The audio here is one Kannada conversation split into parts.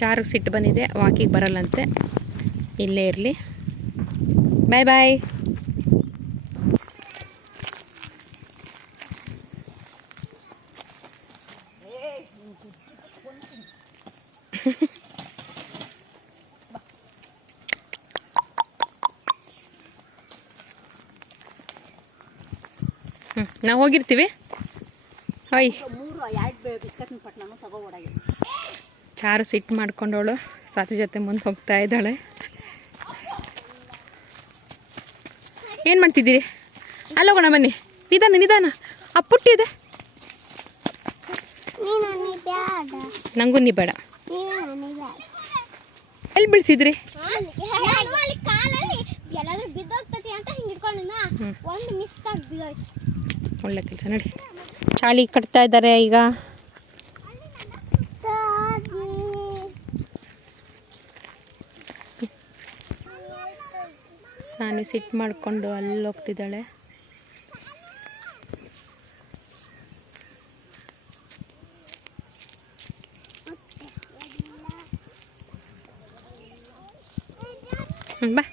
ಚಾರು ಸಿಟ್ಟು ಬಂದಿದೆ, ವಾಕಿಗೆ ಬರಲ್ಲಂತೆ, ಇಲ್ಲೇ ಇರಲಿ. ಬಾಯ್ ಬಾಯ್. ನಾವು ಹೋಗಿರ್ತೀವಿ. ಹೊಯ್ ಚಾರು ಸಿಟ್ಟು ಮಾಡ್ಕೊಂಡವಳು ಸಾಥಿ ಜೊತೆ ಮುಂದೆ ಹೋಗ್ತಾ ಇದ್ದಾಳೆ. ಏನು ಮಾಡ್ತಿದ್ದೀರಿ? ಅಲ್ಲೋಗೋಣ ಬನ್ನಿ. ನಿಧಾನ ನಿಧಾನ, ಆ ಪುಟ್ಟಿ ಇದೆ. ನಂಗೂ ನೀ ಬೇಡ. ಎಲ್ಲಿ ಬೀಳ್ಸಿದ್ರಿ? ಒಳ್ಳೆ ಕೆಲಸ ನೋಡಿ. ಚಾಳಿ ಕಟ್ತಾ ಇದ್ದಾರೆ ಈಗ. ಸಾನಿ ಸಿಟ್ಟು ಮಾಡಿಕೊಂಡು ಅಲ್ಲಿ ಹೋಗ್ತಿದ್ದಾಳೆ. ಬಾ.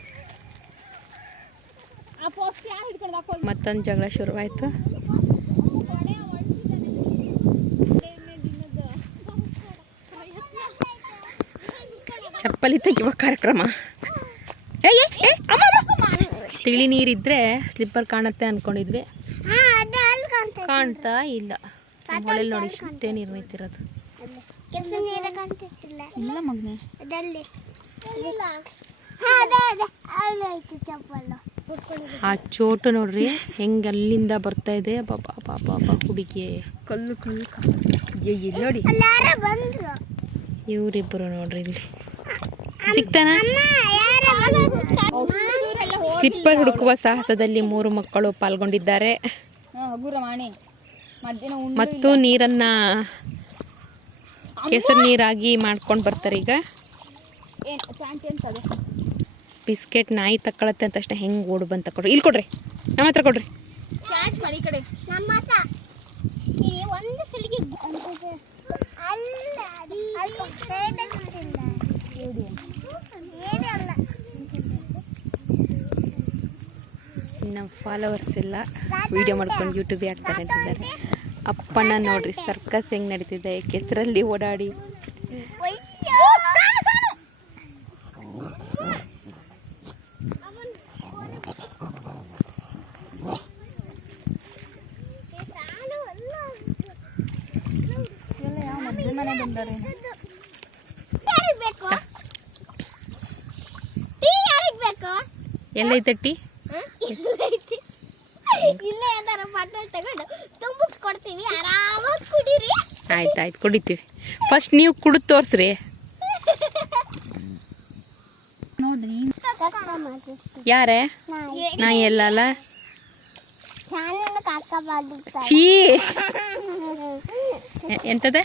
ಮತ್ತೊಂದು ಜಗಳ ಶುರುವಾಯಿತು. ಚಪ್ಪಲಿ ತೆಗೆಯುವ ಕಾರ್ಯಕ್ರಮ. ತಿಳಿ ನೀರಿದ್ರೆ ಸ್ಲಿಪ್ಪರ್ ಕಾಣುತ್ತೆ ಅನ್ಕೊಂಡಿದ್ವಿ, ಕಾಣ್ತಾ ಇಲ್ಲ. ಹೊಳೆಲ್ ನೋಡಿ ಇಷ್ಟೇ ನೀರು ನಿಂತಿರೋದು. ಇಲ್ಲ ಮಗನೆ, ಆ ಚೋಟು ನೋಡ್ರಿ ಹೆಂಗೆ ಅಲ್ಲಿಂದ ಬರ್ತಾ ಇದೆ. ಬಾಬಾ ಬಾಬಾ ಬಾ ಹುಡುಗಿ ಕಲ್ಲು ಇಲ್ಲಿ ನೋಡಿ. ಇವರಿಬ್ಬರು ನೋಡ್ರಿ ಇಲ್ಲಿ ಸಿಗ್ತಾನ. ಸ್ಲಿಪ್ಪರ್ ಹುಡುಕುವ ಸಾಹಸದಲ್ಲಿ 3 ಮಕ್ಕಳು ಪಾಲ್ಗೊಂಡಿದ್ದಾರೆ ಮತ್ತು ನೀರನ್ನ ಕೆಸರು ನೀರಾಗಿ ಮಾಡ್ಕೊಂಡು ಬರ್ತಾರೆ. ಈಗ ಬಿಸ್ಕೆಟ್ ನಾಯಿ ತಕ್ಕೊಳತ್ತೆ ಅಂತ ತಕ್ಷಣ ಹೆಂಗೆ ಓಡು ಬಂತ ಕೊಡ್ರಿ. ಇಲ್ಲಿ ಕೊಡ್ರಿ, ನಮ್ಮ ಹತ್ರ ಕೊಡ್ರಿ. ನಮ್ಮ ಫಾಲೋವರ್ಸ್ ಎಲ್ಲ ವಿಡಿಯೋ ಮಾಡ್ಕೊಂಡು ಯೂಟ್ಯೂಬಿಗೆ ಹಾಕ್ತಾರೆ ಅಂತಿದ್ದಾರೆ. ಅಪ್ಪಣ್ಣ ನೋಡ್ರಿ ಸರ್ಕಸ್ ಹೆಂಗೆ ನಡೀತಿದೆ, ಕೆಸರಲ್ಲಿ ಓಡಾಡಿ. ಎಲ್ಲೈತೆ ಟೀ? ಆಯ್ತಾಯ್ತು, ಕುಡಿತೀವಿ. ಫಸ್ಟ್ ನೀವು ಕುಡಿದು ತೋರಿಸ್ರಿ. ಯಾರೇ ನಾಯಿ ಎಲ್ಲ ಛೀ ಎಂತದೆ?